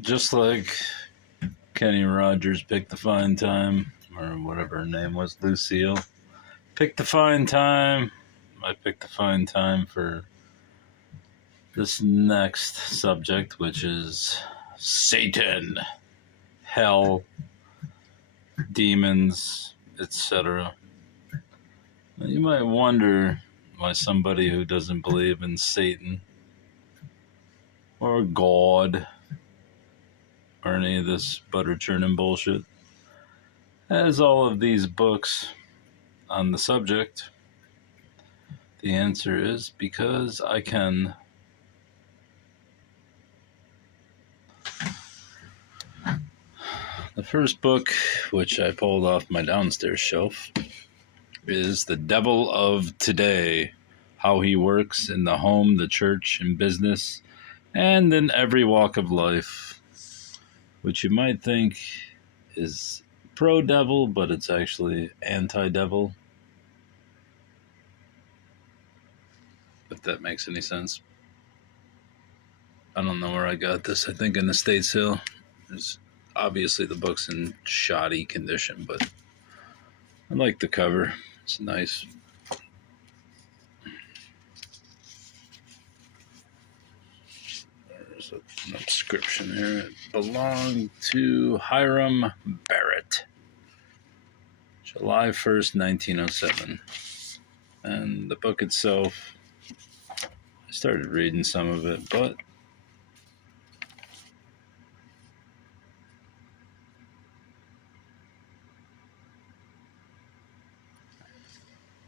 Just like Kenny Rogers picked the fine time, or whatever her name was, Lucille. Picked the fine time. I picked the fine time for this next subject, which is Satan, hell, demons, etc. You might wonder why somebody who doesn't believe in Satan or God or any of this butter churning bullshit has all of these books on the subject. The answer is because I can. The first book, which I pulled off my downstairs shelf, is The Devil of Today: How He Works in the Home, the Church, and Business, and in every walk of life, which you might think is pro-devil, but it's actually anti-devil, if that makes any sense. I don't know where I got this. I think in the estate sale. There's obviously the book's in shoddy condition, but I like the cover. It's nice. There's an inscription here. It belonged to Hiram Barrett. July 1st, 1907. And the book itself, I started reading some of it, but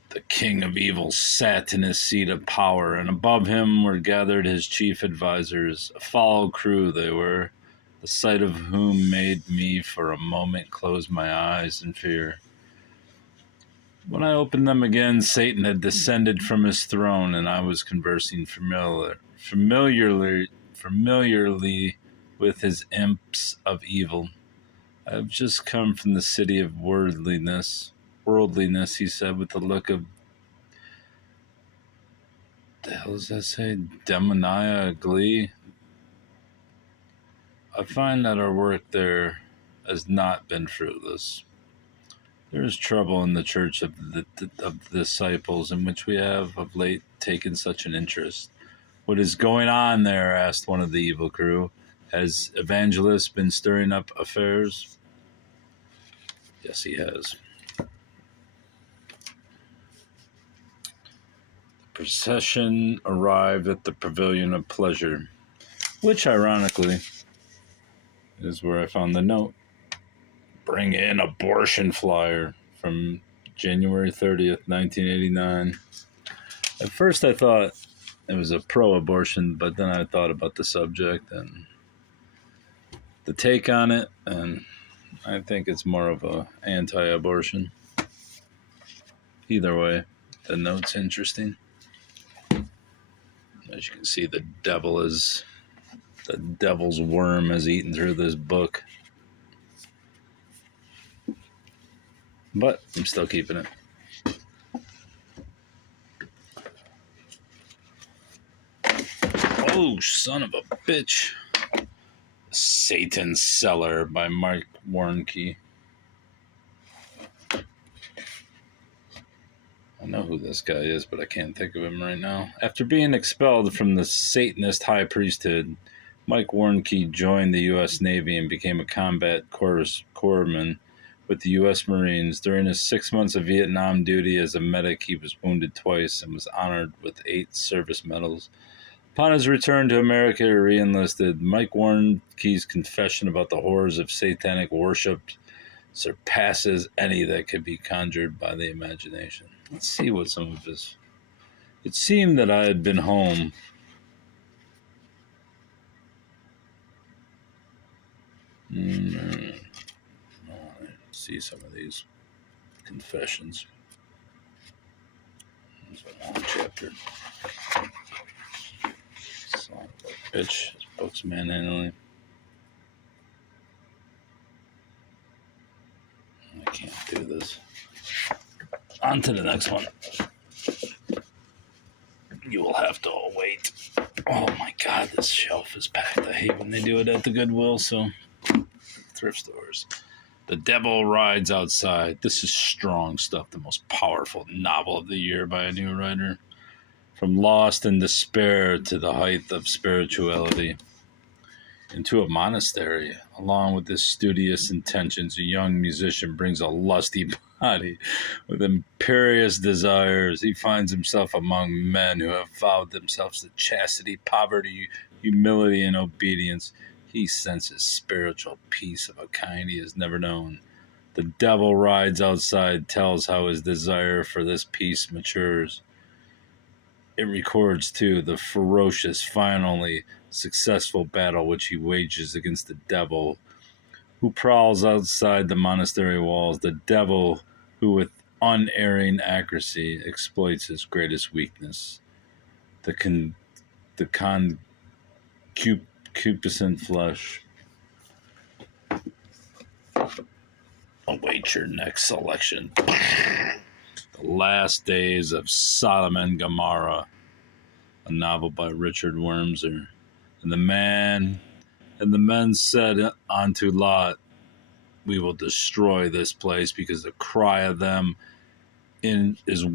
the king of evil sat in his seat of power, and above him were gathered his chief advisers. A foul crew they were, the sight of whom made me for a moment close my eyes in fear. When I opened them again, Satan had descended from his throne, and I was conversing familiarly with his imps of evil. I have just come from the city of worldliness, he said, with a look of, the hell does that say? Demonia glee. I find that our work there has not been fruitless. There is trouble in the church of the disciples, in which we have of late taken such an interest. What is going on there? Asked one of the evil crew. Has Evangelist been stirring up affairs? Yes, he has. The procession arrived at the Pavilion of Pleasure, which, ironically, is where I found the note. Bring in abortion flyer from January 30th, 1989. At first I thought it was a pro-abortion, but then I thought about the subject and the take on it, and I think it's more of a anti-abortion. Either way, the note's interesting. As you can see, the devil's worm has eaten through this book. But I'm still keeping it. Oh, son of a bitch. Satan's Cellar by Mike Warnke. I know who this guy is, but I can't think of him right now. After being expelled from the Satanist high priesthood, Mike Warnke joined the U.S. Navy and became a combat corpsman with the U.S. Marines. During his 6 months of Vietnam duty as a medic, he was wounded twice and was honored with 8 service medals. Upon his return to America, he re-enlisted. Mike Warnke's confession about the horrors of satanic worship surpasses any that could be conjured by the imagination. Let's see what some of his... It seemed that I had been home. See some of these confessions. There's a long chapter. Son of a bitch. This book's manhandling. I can't do this. On to the next one. You will have to wait. Oh my God, this shelf is packed. I hate when they do it at the Goodwill, so thrift stores. The Devil Rides Outside. This is strong stuff. The most powerful novel of the year by a new writer. From lost and despair to the height of spirituality. Into a monastery, along with his studious intentions, a young musician brings a lusty body with imperious desires. He finds himself among men who have vowed themselves to chastity, poverty, humility, and obedience. He senses spiritual peace of a kind he has never known. The Devil Rides Outside tells how his desire for this peace matures. It records, too, the ferocious, finally successful battle which he wages against the devil who prowls outside the monastery walls, the devil who, with unerring accuracy, exploits his greatest weakness, the concupiscent flesh. Await your next selection. The Last Days of Sodom and Gomorrah, a novel by Richard Wormser. And the men said unto Lot, we will destroy this place, because the cry of them is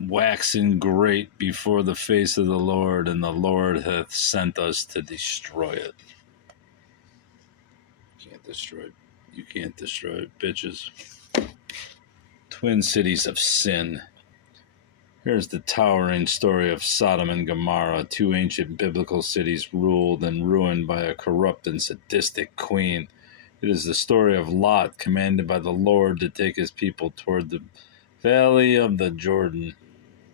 waxing great before the face of the Lord, and the Lord hath sent us to destroy it. You can't destroy it, bitches. Twin cities of sin. Here's the towering story of Sodom and Gomorrah, two ancient biblical cities ruled and ruined by a corrupt and sadistic queen. It is the story of Lot, commanded by the Lord to take his people toward the valley of the Jordan,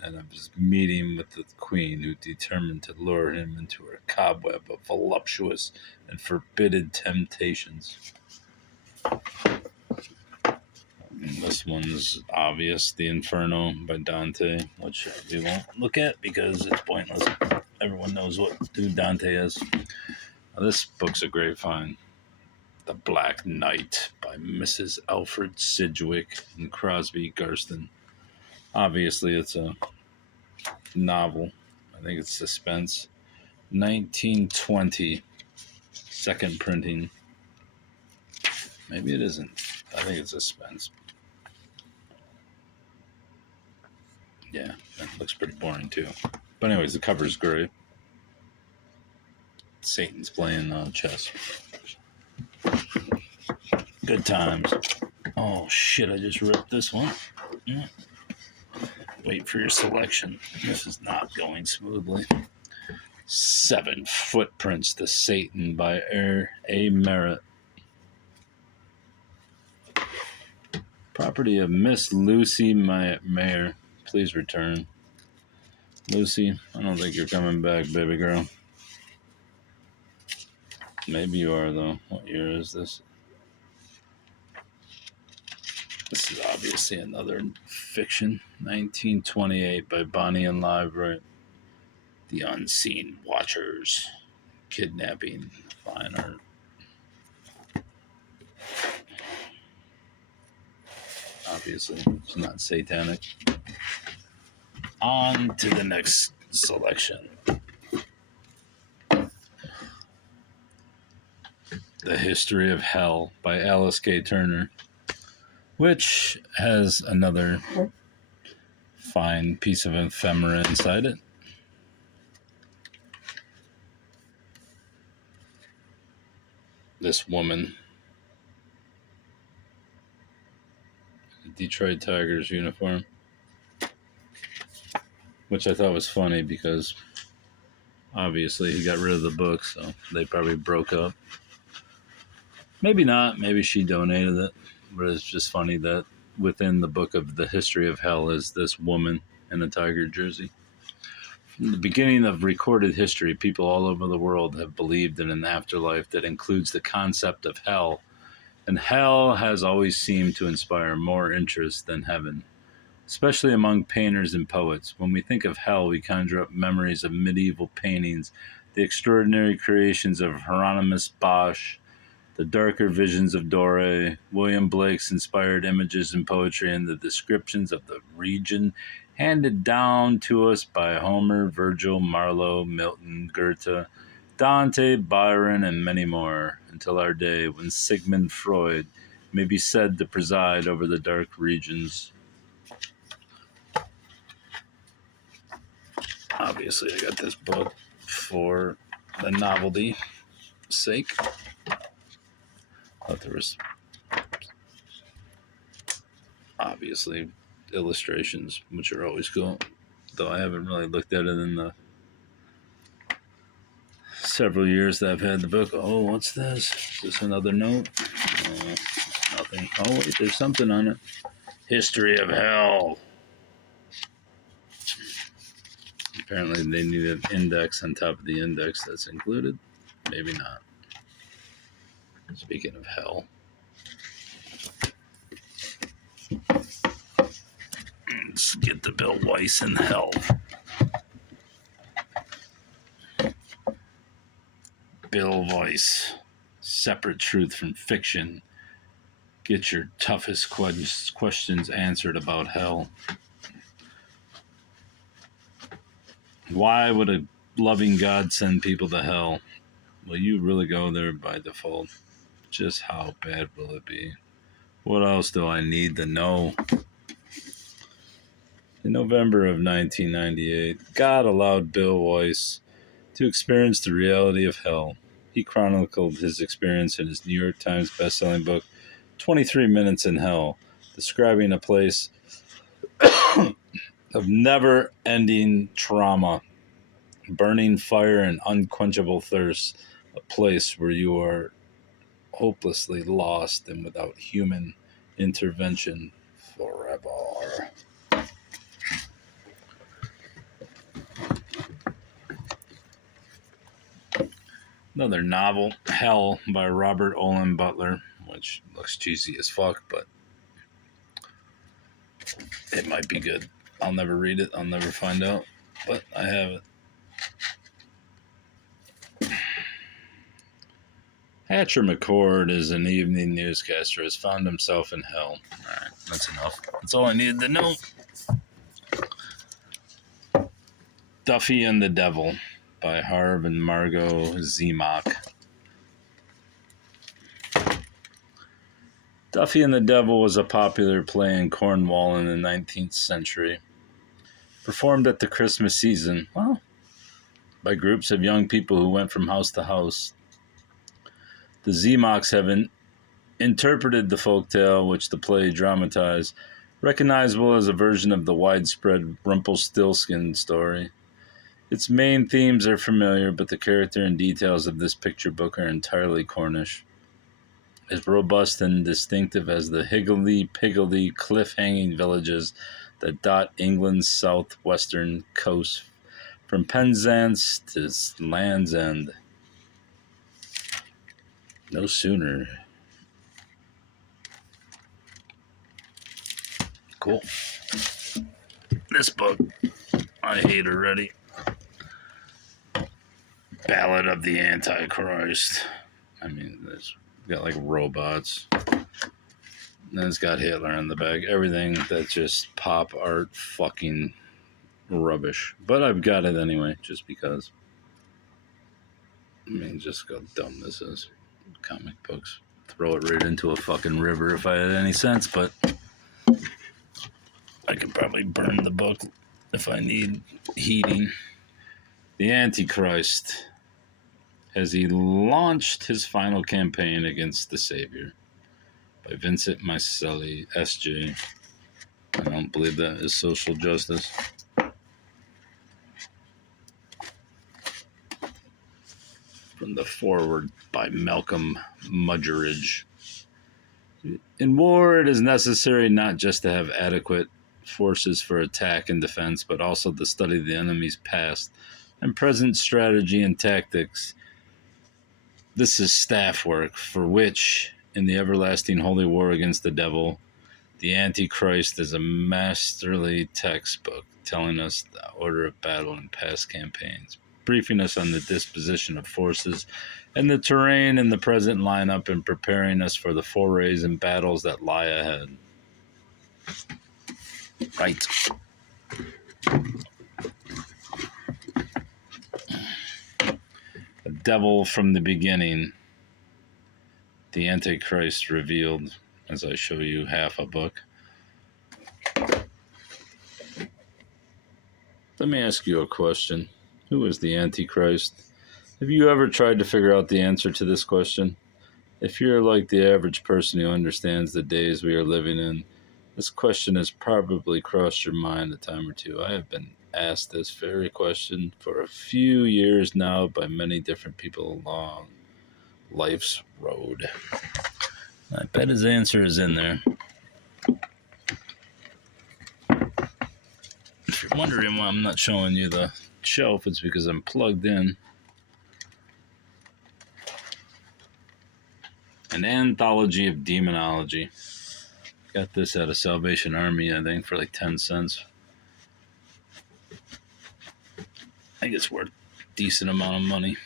and of his meeting with the queen, who determined to lure him into her cobweb of voluptuous and forbidden temptations. This one's obvious, The Inferno by Dante, which we won't look at because it's pointless. Everyone knows who Dante is. Now, this book's a great find. The Black Knight by Mrs. Alfred Sidgwick and Crosby Garston. Obviously, it's a novel. I think it's suspense. 1920, second printing. Maybe it isn't. I think it's suspense. Yeah, that looks pretty boring too. But anyways, the cover's great. Satan's playing chess. Good times. Oh shit, I just ripped this one. Yeah. Wait for your selection. This is not going smoothly. 7 Footprints to Satan by A. Merritt. Property of Miss Lucy Mayer. Please return. Lucy, I don't think you're coming back, baby girl. Maybe you are, though. What year is this? This is obviously another fiction. 1928 by Bonnie and Liebrecht. The Unseen Watchers. Kidnapping. Fine art. Obviously, it's not satanic. On to the next selection. The History of Hell by Alice K. Turner, which has another fine piece of ephemera inside it. This woman, Detroit Tigers uniform, which I thought was funny because obviously he got rid of the book, so they probably broke up. Maybe not. Maybe she donated it. But it's just funny that within the book of The History of Hell is this woman in a Tiger jersey. From the beginning of recorded history, people all over the world have believed in an afterlife that includes the concept of hell. And hell has always seemed to inspire more interest than heaven, especially among painters and poets. When we think of hell, we conjure up memories of medieval paintings, the extraordinary creations of Hieronymus Bosch, the darker visions of Doré, William Blake's inspired images in poetry, and the descriptions of the region handed down to us by Homer, Virgil, Marlowe, Milton, Goethe, Dante, Byron, and many more, until our day when Sigmund Freud may be said to preside over the dark regions. Obviously, I got this book for the novelty sake. But there was obviously illustrations, which are always cool, though I haven't really looked at it in the several years that I've had the book. Oh, what's this? Is this another note? Nothing. Oh, wait, there's something on it. History of Hell. Apparently they need an index on top of the index that's included. Maybe not. Speaking of hell. Let's get to Bill Weiss in hell. Bill Weiss. Separate truth from fiction. Get your toughest questions answered about hell. Why would a loving God send people to hell? Will you really go there by default? Just how bad will it be? What else do I need to know? In November of 1998, God allowed Bill Weiss to experience the reality of hell. He chronicled his experience in his New York Times bestselling book, 23 Minutes in Hell, describing a place of never-ending trauma, burning fire and unquenchable thirst, a place where you are hopelessly lost and without human intervention forever. Another novel, Hell, by Robert Olin Butler, which looks cheesy as fuck, but it might be good. I'll never read it. I'll never find out, but I have it. Hatcher McCord is an evening newscaster who has found himself in hell. All right, that's enough. That's all I needed to know. Duffy and the Devil by Harv and Margot Zemock. Duffy and the Devil was a popular play in Cornwall in the 19th century. Performed at the Christmas season, by groups of young people who went from house to house. The Zemocks have interpreted the folktale, which the play dramatized, recognizable as a version of the widespread Rumpelstiltskin story. Its main themes are familiar, but the character and details of this picture book are entirely Cornish. As robust and distinctive as the higgledy-piggledy cliff-hanging villages that dot England's southwestern coast from Penzance to Land's End. No sooner. Cool. This book, I hate already. Ballad of the Antichrist. I mean, it's got like robots. Then it's got Hitler in the back. Everything that's just pop art fucking rubbish. But I've got it anyway, just because. I mean, just how dumb this is. Comic books. Throw it right into a fucking river if I had any sense, but I could probably burn the book if I need heating. The Antichrist, as he launched his final campaign against the Savior, by Vincent Miceli, S.J. I don't believe that is social justice. From the foreword by Malcolm Muggeridge. In war, it is necessary not just to have adequate forces for attack and defense, but also to study the enemy's past and present strategy and tactics. This is staff work, for which, in the everlasting holy war against the devil, the Antichrist is a masterly textbook telling us the order of battle in past campaigns, briefing us on the disposition of forces and the terrain in the present lineup, and preparing us for the forays and battles that lie ahead. Right. The devil from the beginning. The Antichrist revealed, as I show you half a book. Let me ask you a question. Who is the Antichrist? Have you ever tried to figure out the answer to this question? If you're like the average person who understands the days we are living in, this question has probably crossed your mind a time or two. I have been asked this very question for a few years now by many different people along life's road. I bet his answer is in there. If you're wondering why I'm not showing you the shelf, it's because I'm plugged in. An anthology of demonology. Got this at a Salvation Army, I think, for like 10 cents. I think it's worth a decent amount of money.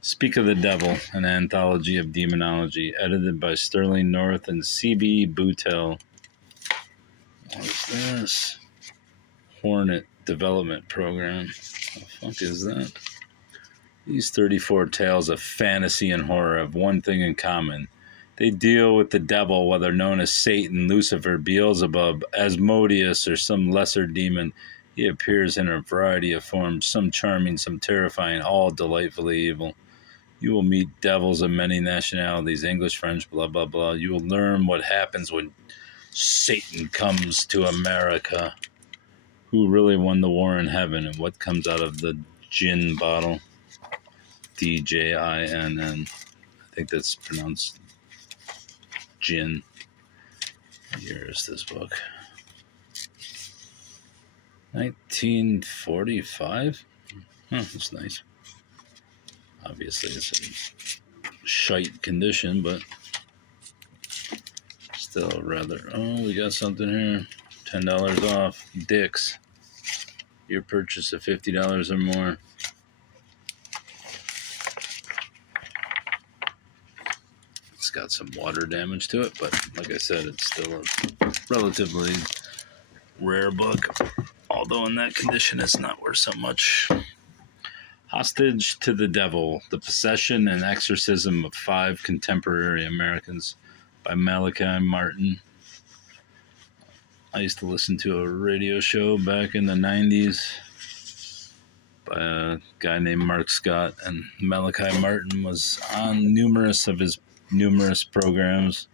Speak of the Devil, an anthology of demonology, edited by Sterling North and C.B. Boutel. What is this? Hornet Development Program. What the fuck is that? These 34 tales of fantasy and horror have one thing in common. They deal with the devil, whether known as Satan, Lucifer, Beelzebub, Asmodeus, or some lesser demon. He appears in a variety of forms, some charming, some terrifying, all delightfully evil. You will meet devils of many nationalities, English, French, blah, blah, blah. You will learn what happens when Satan comes to America. Who really won the war in heaven, and what comes out of the gin bottle? DJINN. I think that's pronounced gin. Here is this book. 1945? That's nice. Obviously, it's in shite condition, but still rather. Oh, we got something here. $10 off. Dick's. Your purchase of $50 or more. It's got some water damage to it, but like I said, it's still a relatively rare book. Although in that condition, it's not worth so much. Hostage to the Devil, The Possession and Exorcism of Five Contemporary Americans by Malachi Martin. I used to listen to a radio show back in the 90s by a guy named Mark Scott, and Malachi Martin was on numerous of his programs,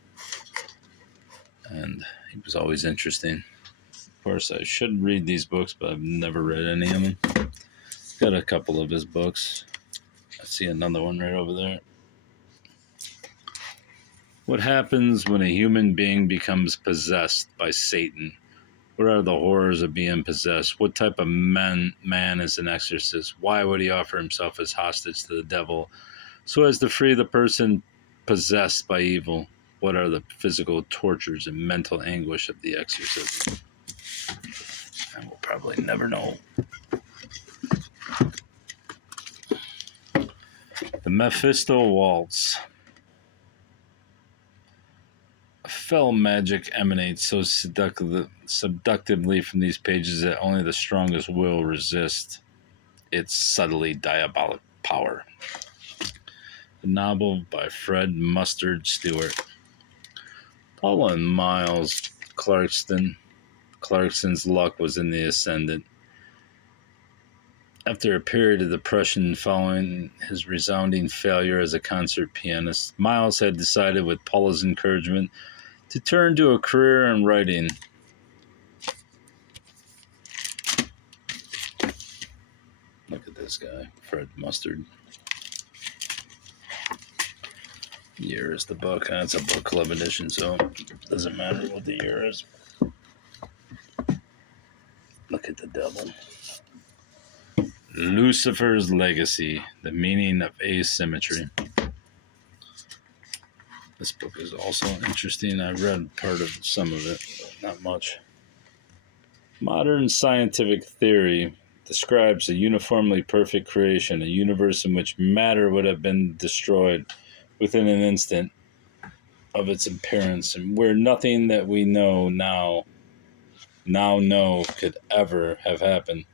and he was always interesting. Of course, I should read these books, but I've never read any of them. Got a couple of his books. I see another one right over there. What happens when a human being becomes possessed by Satan? What are the horrors of being possessed? What type of man is an exorcist? Why would he offer himself as hostage to the devil so as to free the person possessed by evil? What are the physical tortures and mental anguish of the exorcism? And we'll probably never know. The Mephisto Waltz. Fell magic emanates so seductively from these pages that only the strongest will resist its subtly diabolic power. A novel by Fred Mustard Stewart. Paula and Miles Clarkson's luck was in the ascendant. After a period of depression following his resounding failure as a concert pianist, Miles had decided, with Paula's encouragement, to turn to a career in writing. Look at this guy, Fred Mustard. Year is the book. It's a book club edition, so it doesn't matter what the year is. Look at the devil. Lucifer's Legacy, The Meaning of Asymmetry. This book is also interesting. I read part of some of it, but not much. Modern scientific theory describes a uniformly perfect creation, a universe in which matter would have been destroyed within an instant of its appearance, and where nothing that we know now now know could ever have happened.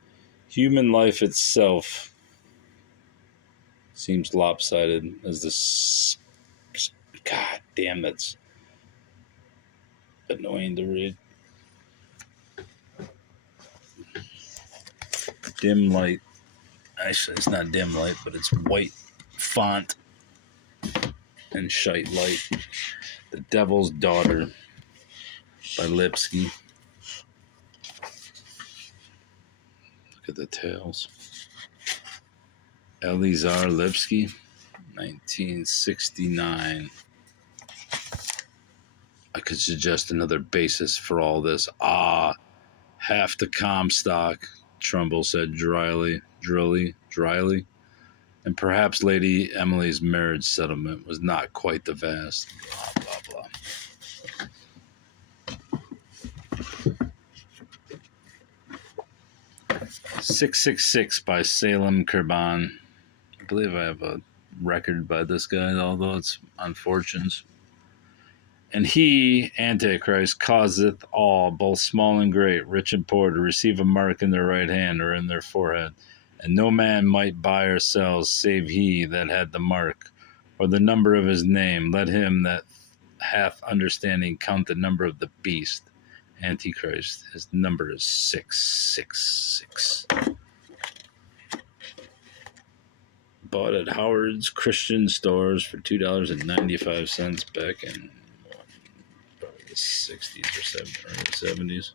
Human life itself seems lopsided as the... God damn, that's annoying to read. Dim light. Actually, it's not dim light, but it's white font and shite light. The Devil's Daughter by Lipsky. Look at the tails. Elizar Lipsky, 1969. I could suggest another basis for all this. Half the Comstock, Trumbull said dryly. And perhaps Lady Emily's marriage settlement was not quite the vast. Blah, blah, blah. 666 by Salem Kurban. I believe I have a record by this guy, although it's on Fortunes. And he, Antichrist, causeth all, both small and great, rich and poor, to receive a mark in their right hand or in their forehead. And no man might buy or sell, save he that had the mark, or the number of his name. Let him that hath understanding count the number of the beast. Antichrist, his number is 666. Bought at Howard's Christian Stores for $2.95 back in the 60s or 70s, early 70s.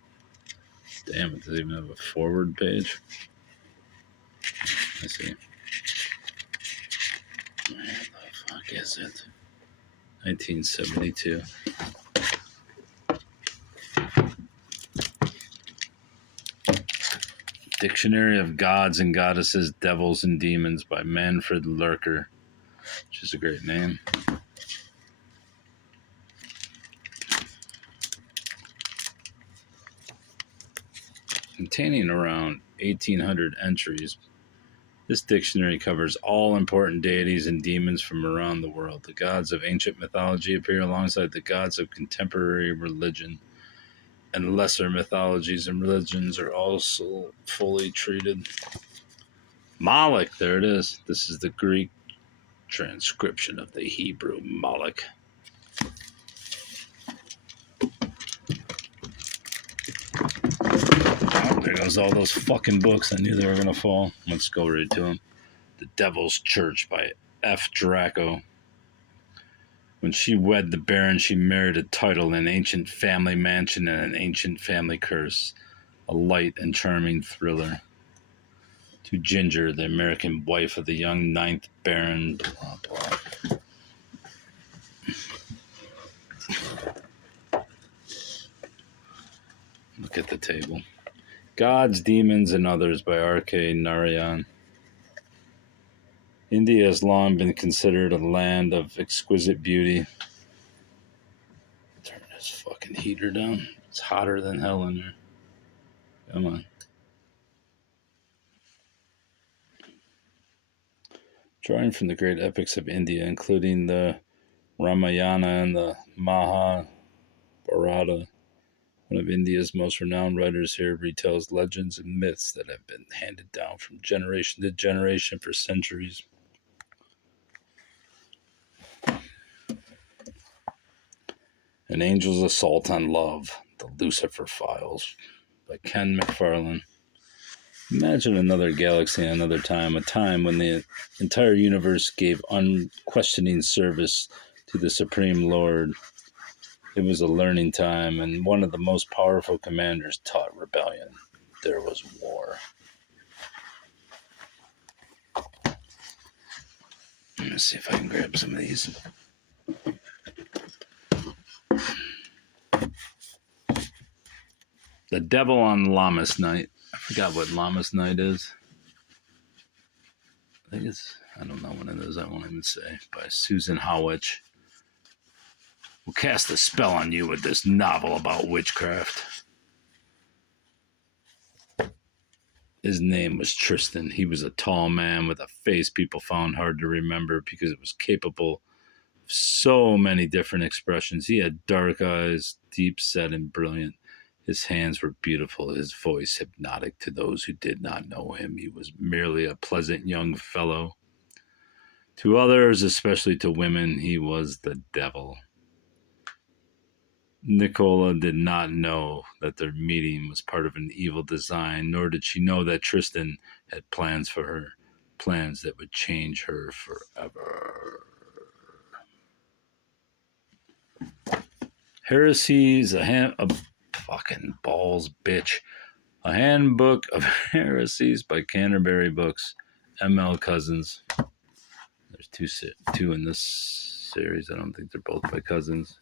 Damn, it doesn't even have a forward page. I see. Where the fuck is it? 1972. Dictionary of Gods and Goddesses, Devils and Demons by Manfred Lurker, which is a great name. Containing around 1,800 entries, this dictionary covers all important deities and demons from around the world. The gods of ancient mythology appear alongside the gods of contemporary religion, and lesser mythologies and religions are also fully treated. Moloch, there it is. This is the Greek transcription of the Hebrew Moloch. Oh, there goes all those fucking books. I knew they were going to fall. Let's go read to them. The Devil's Church by F. Draco. When she wed the Baron, she married a title, an ancient family mansion, and an ancient family curse. A light and charming thriller. To Ginger, the American wife of the young 9th Baron, blah, blah. Look at the table. Gods, Demons, and Others by R.K. Narayan. India has long been considered a land of exquisite beauty. Turn this fucking heater down. It's hotter than hell in there. Come on. Drawing from the great epics of India, including the Ramayana and the Mahabharata, one of India's most renowned writers here retells legends and myths that have been handed down from generation to generation for centuries. An Angel's Assault on Love, The Lucifer Files by Ken McFarlane. Imagine another galaxy, another time, a time when the entire universe gave unquestioning service to the Supreme Lord. It was a learning time, and one of the most powerful commanders taught rebellion. There was war. Let's see if I can grab some of these. The Devil on Lammas Night. I forgot what Lammas Night is. I think it's, I don't know what it is, I won't even say. By Susan Howich. We'll cast a spell on you with this novel about witchcraft. His name was Tristan. He was a tall man with a face people found hard to remember because it was capable of so many different expressions. He had dark eyes, deep set and brilliant. His hands were beautiful, his voice hypnotic to those who did not know him. He was merely a pleasant young fellow. To others, especially to women, he was the devil. Nicola did not know that their meeting was part of an evil design, nor did she know that Tristan had plans for her, plans that would change her forever. Heresies, a fucking balls, bitch. A Handbook of Heresies by Canterbury Books, M.L. Cousins. There's two in this series. I don't think they're both by Cousins.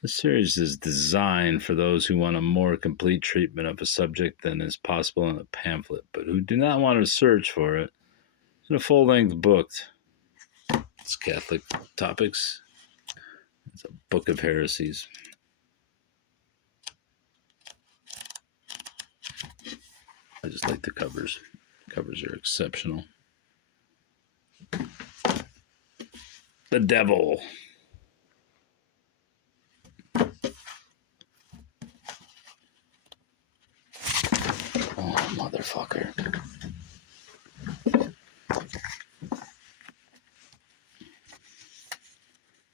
This series is designed for those who want a more complete treatment of a subject than is possible in a pamphlet, but who do not want to search for it in a full-length book. It's Catholic topics. It's a book of heresies. I just like the covers. Covers are exceptional. The Devil. Oh, motherfucker.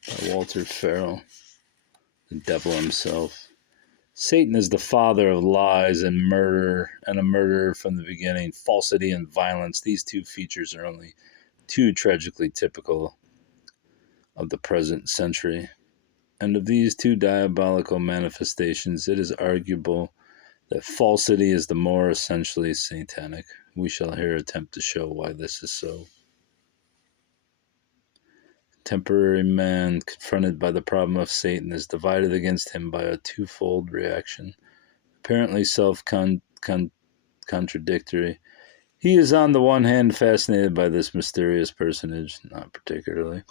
By Walter Farrell. The devil himself. Satan is the father of lies and murder, and a murderer from the beginning. Falsity and violence. These two features are only too tragically typical of the present century. And of these two diabolical manifestations, it is arguable that falsity is the more essentially satanic. We shall here attempt to show why this is so. Temporary man, confronted by the problem of Satan, is divided against him by a twofold reaction, apparently self-contradictory. He is on the one hand fascinated by this mysterious personage, not particularly,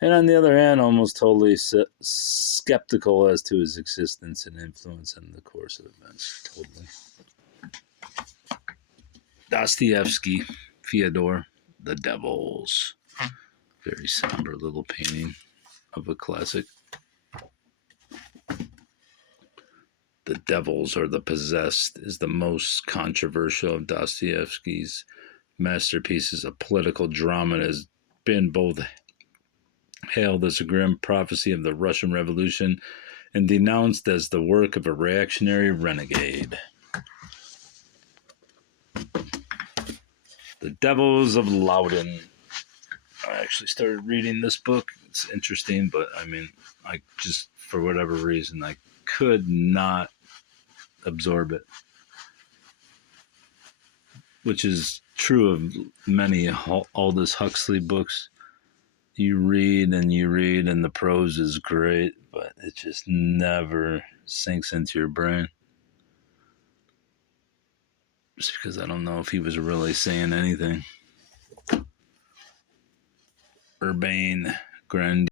and on the other hand almost totally skeptical as to his existence and influence in the course of events. Totally. Dostoevsky, Fyodor, The Devils. Very somber little painting of a classic. The Devils, or The Possessed, is the most controversial of Dostoevsky's masterpieces. A political drama that has been both hailed as a grim prophecy of the Russian Revolution and denounced as the work of a reactionary renegade. The Devils of Loudon. I actually started reading this book. It's interesting, but I mean, I just, for whatever reason, I could not absorb it, which is true of many Aldous Huxley books. You read, and the prose is great, but it just never sinks into your brain. Just because I don't know if he was really saying anything. Urbane Grand